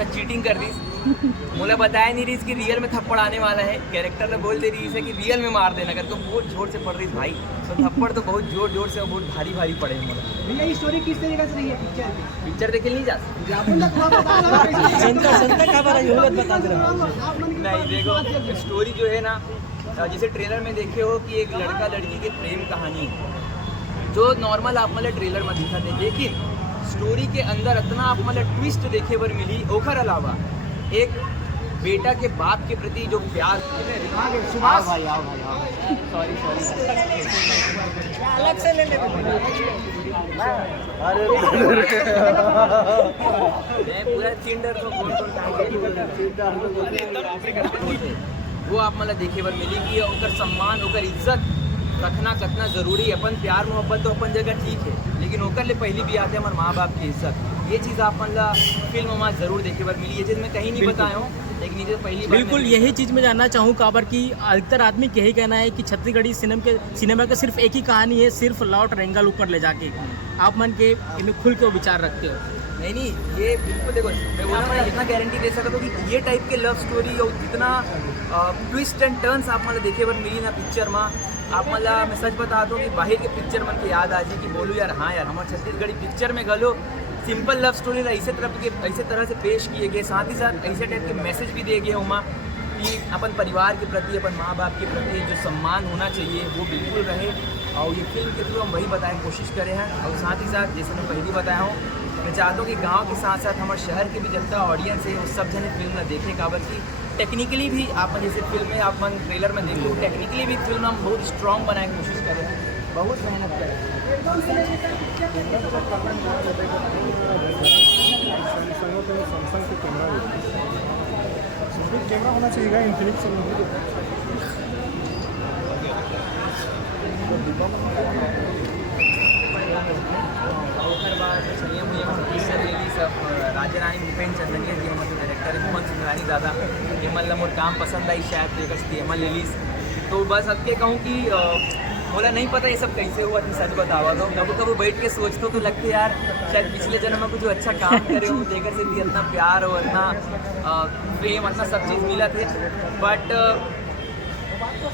आता चीटिंग कर दी, मुझे बताया नहीं रही इसकी रियल में थप्पड़ आने वाला है, कैरेक्टर ने बोल दे रही है कि रियल में मार देना कर, तो बहुत जोर से पड़ रही भाई, तो थप्पड़ तो बहुत जोर जोर से और बहुत भारी भारी पड़े हैं मुझे। भैया ये स्टोरी किस तरीके से रही है पिक्चर की? पिक्चर देखे नहीं जा सकते नहीं, देखो स्टोरी जो है ना, जैसे ट्रेलर में देखे हो कि एक लड़का लड़की की प्रेम कहानी है, जो नॉर्मल आप मतलब ट्रेलर में दिखाते, लेकिन स्टोरी के अंदर इतना आप मतलब ट्विस्ट देखे बर मिली, ओखर अलावा एक बेटा के बाप के प्रति जो प्यार, सुभाष भाई आओ सॉरी अलग से ले मैं पूरा चिंडर तो वो आप मतलब देखे बर मिली कि ओकर सम्मान ओकर इज्जत रखना कितना जरूरी है। अपन प्यार मोहब्बत तो अपन जगह ठीक है, लेकिन ओकर ले पहली भी आते हैं हमारे माँ बाप की इज्जत, ये चीज़ आप मतलब फिल्म में जरूर देखे बर मिली। ये चीज़ मैं कहीं नहीं बताया हूँ, लेकिन ये पहली बार बिल्कुल यही चीज़ मैं जानना चाहूँ काबर की अधिकतर आदमी का यही कहना है कि छत्तीसगढ़ी सिनेमा का सिर्फ एक ही कहानी है, सिर्फ लॉट रेंगल ऊपर ले जाके, आप मन के इनमें खुल के विचार रखते हो? नहीं, ये बिल्कुल देखो, मैं बोला मैं इतना गारंटी दे सकता हूँ कि ये टाइप के लव स्टोरी और जितना ट्विस्ट एंड टर्न्स आप मतलब देखे बर मिली ना पिक्चर में, आप मतलब मैं सच बता दूँ कि बाहर के पिक्चर मन के याद आ जाए कि बोलूँ यार हाँ यार हमारे छत्तीसगढ़ी पिक्चर में गलो सिंपल लव स्टोरी ऐसे तरह से पेश किए गए, साथ ही साथ ऐसे टाइप के मैसेज भी दिए गए उमा कि अपन परिवार के प्रति, अपन माँ बाप के प्रति जो सम्मान होना चाहिए वो बिल्कुल रहे, और ये फिल्म के थ्रू हम वही बताने की कोशिश करे हैं। और साथ ही साथ जैसे मैं पहले बताया हूँ, मैं चाहता हूँ कि गांव के साथ साथ हमारे शहर के भी जितना ऑडियंस है वो सब जने फिल्म ना देखें, काबर की टेक्निकली भी आप जैसे फिल्म में आप मन ट्रेलर में देखो, टेक्निकली भी फिल्म हम बहुत स्ट्रॉन्ग बनाने की कोशिश करें हैं, बहुत मेहनत करें। कैमरा होना चाहिए इन्फिनिक्स राजा रानी भूपेन चंदनिया जी हमारे डायरेक्टर है, मोहन सुंदरानी दादा, ये मतलब मोर काम पसंद आई शायद देखा एमल लिलीज, तो बस अब के कहूँ कि बोला नहीं पता ये सब कैसे हुआ, तुम सच बतावा दो, कभी कभी बैठ के सोचते हो तो लगते यार शायद पिछले जन्म में कुछ अच्छा काम करे हो, देखकर से भी इतना प्यार हो, इतना प्रेम, इतना सब चीज़ मिला थे, बट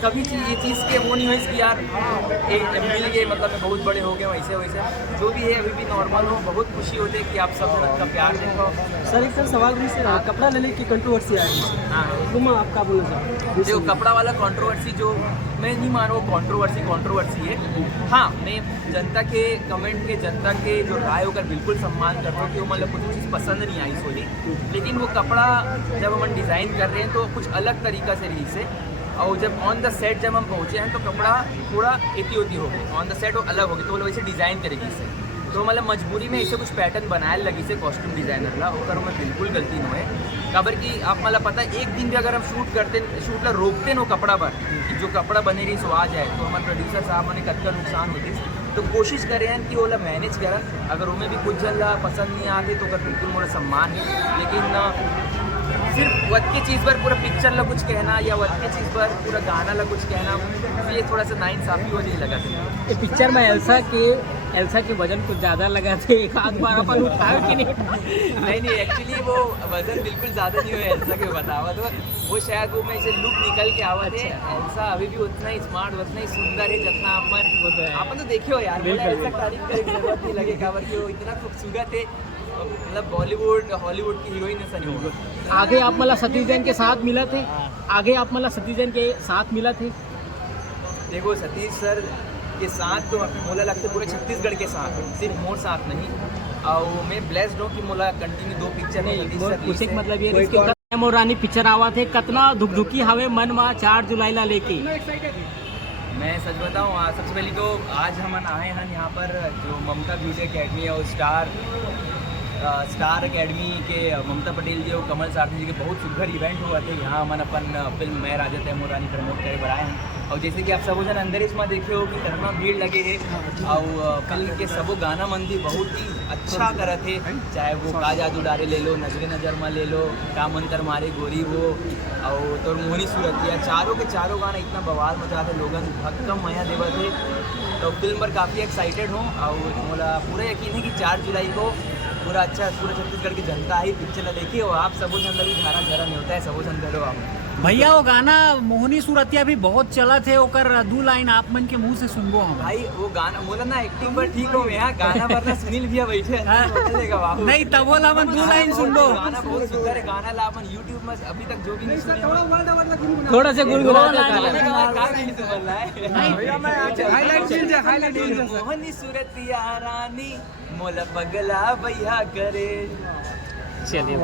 कभी ये चीज़ के वो नहीं हुई कि यार मिल गए मतलब मैं बहुत बड़े हो गए वैसे वैसे, जो भी है अभी भी नॉर्मल हो, बहुत खुशी होती है कि आप सब का प्यार देखो। सर एक सर सवाल भी से कपड़ा लेने की कंट्रोवर्सी आई है, हाँ तुम आप क्या बोलना चाहो? देखो कपड़ा वाला कंट्रोवर्सी जो मैं नहीं मान रहा हूँ, कंट्रोवर्सी है। हाँ, मैं जनता के कमेंट के, जनता के जो राय होकर बिल्कुल सम्मान करता हूँ कि वो मतलब कुछ चीज़ पसंद नहीं आई सोली, लेकिन वो कपड़ा जब हम डिज़ाइन कर रहे हैं तो कुछ अलग तरीका से रही से, और जब ऑन द सेट जब हम पहुँचे हैं तो कपड़ा थोड़ा एती होती हो गई, ऑन द सेट वो अलग हो गई, तो वो वैसे डिज़ाइन करेगी से, तो मतलब मजबूरी में ऐसे कुछ पैटर्न बनाए लगी से कॉस्ट्यूम डिज़ाइनर ला, और में बिल्कुल गलती न है, खबर की आप मतलब पता है एक दिन भी अगर हम शूट ला रोकते नो कपड़ा पर कि जो कपड़ा बने रही सो आ जाए, तो हमारे प्रोड्यूसर साहब ने कत्का नुकसान होती, तो कोशिश करें कि वो ला मैनेज करें, अगर उन्हें भी कुछ जल पसंद नहीं आते तो कर बिल्कुल मोरा सम्मान है, लेकिन सिर्फ वत की चीज़ पर पूरा पिक्चर ला कुछ कहना या वत की चीज़ पर पूरा गाना ला कुछ कहना, ये थोड़ा सा नाइंसाफ़ी हो नहीं लगा था। ये पिक्चर में एल्सा के वजन कुछ ज़्यादा लगा थे, एक आध बार अपन उठाया कि नहीं? नहीं एक्चुअली वो वजन बिल्कुल ज़्यादा नहीं हुआ एल्सा के बतावा, तो वो शायद वो में से लुक निकल के आवा थे। एल्सा अभी भी उतना ही स्मार्ट, उतना ही सुंदर है जितना अपन तो देखे हो यार, ऐसा तारीफ करने की जरूरत नहीं लगे, खबर कि वो इतना खूबसूरत है, मतलब बॉलीवुड हॉलीवुड की हीरोइन है सनी हो। आगे आप मतलब सतीश जैन के साथ मिला थे, देखो सतीश सर के साथ तो मोला लगता है पूरे छत्तीसगढ़ के साथ, सिर्फ मोर साथ नहीं, और मैं ब्लेस्ड हूँ कि मोला कंटिन्यू 2 पिक्चर नहीं पूछे मतलब ये मोर रानी पिक्चर आवा थे, कितना धुकधुकी हवे मन में 4 जुलाई ला लेके? मैं सच बताऊँ, सबसे पहले तो आज हम आए हैं यहाँ पर जो ममता ब्यूटी अकेडमी और स्टार अकेडमी के ममता पटेल जी और कमल सारथी जी के बहुत सुघर इवेंट हुआ थे, यहाँ हम अपन फिल्म मैं राजा तैमूर रानी प्रमोट करे बनाए हैं, और जैसे कि आप सब जन अंदर इसमें देखे हो कि कितना भीड़ लगे है, और फिल्म के सबो गाना मंदी बहुत ही अच्छा करे थे, चाहे वो का जादू डारे ले लो, नजरे नजर में ले लो, का मंतर मारे गोरी वो, और तो मोहनी सूरतिया, चारों के चारों गाना इतना बवाल मचा थे, लोगन भक्कम मया देवा थे, तो फिल्म पर काफ़ी एक्साइटेड हूँ, और मोला पूरा यकीन है कि 4 जुलाई को पूरा अच्छा पूरा छत्तीसगढ़ की जनता ही पिक्चर देखी हो आप सबो जन लगी धारा झरा नहीं होता है सबो जन करो आप भैया वो गाना मोहनी सूरतिया भी बहुत चला थे ओकर 2 लाइन आप मन के मुंह से सुनबो हम। भाई वो गाना बोला ना एक्टिंग पर ठीक हो यहाँ गाना वरना सुनील भैया बैठे बोलेगा बाबू नहीं तब बोला मन 2 लाइन सुन लो। गाना बहुत सुंदर है गाना ला अपन यूट्यूब में अभी तक जो भी नहीं सुने थोड़ा सा गुनगुना मोहनी सूरतिया रानी मोला पगला भैया करे। चलिए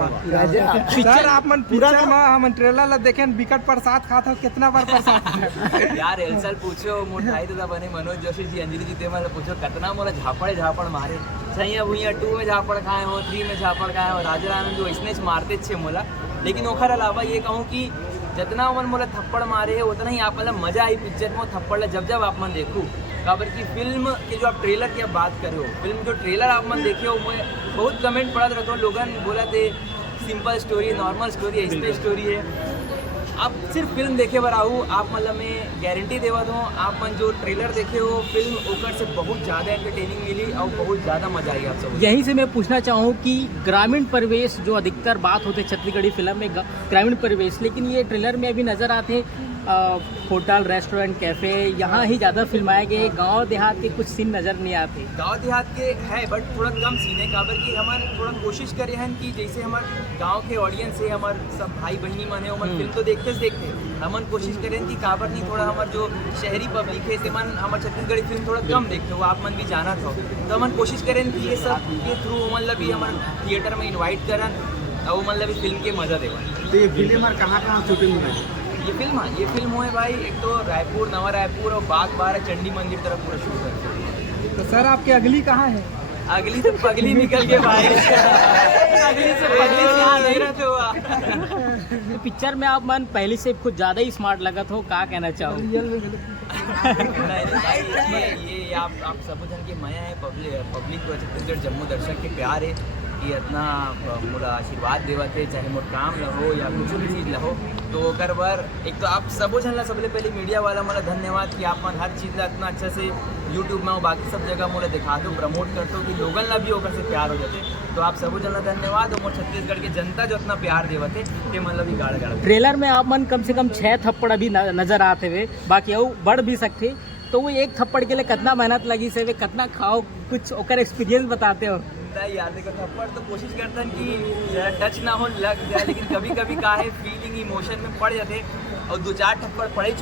सर आप मन पिक्चर में हम ट्रेलर ला देखे विकट प्रसाद खात हो कितना बार प्रसाद यार एलसल पूछो मोटाई तो बने मनोज जोशी जी अंजलि जी ते मला पूछो कितना मोला झापड़ मारे सही अब भैया 2 में झापड़ खाए हो 3 में झापड़ खाए हो राजा आनंद जो इसने मारते छे मोला। लेकिन ओखर अलावा ये कहूँ कि जितना मन मोला थप्पड़ मारे है उतना ही आप मतलब मजा आई पिक्चर में थप्पड़ ला जब आप मन देखूँ काबर की फिल्म के जो आप ट्रेलर की आप बात कर रहे हो फिल्म जो ट्रेलर आप मन देखे हो मैं बहुत कमेंट पढ़ा रखा हूँ लोगन बोला थे सिंपल स्टोरी नॉर्मल स्टोरी है इसमें स्टोरी है आप सिर्फ फिल्म देखे बार आहू आप मतलब मैं गारंटी देवा दूँ आप मन जो ट्रेलर देखे हो फिल्म ओकर से बहुत ज़्यादा एंटरटेनिंग मिली और बहुत ज़्यादा मजा आई आप सब। यहीं से मैं पूछना चाहूँ कि ग्रामीण परिवेश जो अधिकतर बात होते छत्तीसगढ़ी फिल्म में ग्रामीण परिवेश लेकिन ये ट्रेलर में अभी नज़र आते होटल रेस्टोरेंट कैफ़े यहाँ ही ज़्यादा फिल्माए गए गांव देहात के कुछ सीन नज़र नहीं आते। गांव देहात के है बट थोड़ा कम सीन है काबर की हमार थोड़ा कोशिश करे हैं कि जैसे हमार गांव के ऑडियंस है हमार सब भाई बहनी मन है हमार फिल्म तो देखते हमन कोशिश करें कि काबर नहीं थोड़ा हमार जो शहरी पब्लिक है मन हमार छत्तीसगढ़ी फिल्म थोड़ा कम देखते हो आप मन भी जाना था तो हमन कोशिश करें कि ये सब के थ्रू मतलब भी हमारे थिएटर में इन्वाइट करन और मतलब फिल्म के मजा देवन। तो ये फिल्म कहाँ शूटिंग में ये फिल्म हुए भाई एक तो रायपुर नवा रायपुर और बाग बारा चंडी मंदिर तरफ पूरा शूट करते। तो सर आपकी अगली कहाँ है? अगली तो पगली निकल के भाई अगली से पगली से यहाँ नहीं रहते हुआ तो पिक्चर में आप मन पहले से कुछ ज़्यादा ही स्मार्ट लगा हो क्या कहना चाहो? ये आप सब जन के माया है पब्लिक छत्तीसगढ़ जम्मू दर्शक के प्यार है कि इतना मोला आशीर्वाद देवत है चाहे मोर काम लहो या कुछ भी चीज़ लहो तो ओकर बर एक तो आप सबो जन ला सबले पहले मीडिया वाला मोला धन्यवाद कि आप मन हर चीज़ ला इतना अच्छा से यूट्यूब में और बाकी सब जगह मोला दिखा दो प्रमोट करते हो कि लोगन ला भी ओकर से प्यार हो जाते तो आप सबो जन ला धन्यवाद और मोर छत्तीसगढ़ की जनता जो इतना प्यार देवत है ते मतलब भी गाड़ गाड़ ट्रेलर में आप मन कम से कम 6 थप्पड़ अभी नज़र आते हुए बाकी वो बढ़ भी सकते तो वो एक थप्पड़ के लिए कितना मेहनत लगी से वे कितना खाओ कुछ ओकर एक्सपीरियंस बताते हो? नहीं यार देखो थप्पड़ तो कोशिश करता है कि जरा टच ना हो लग जाए लेकिन कभी कभी का है फीलिंग इमोशन में पड़ जाते और 2-4 थप्पड़ पड़े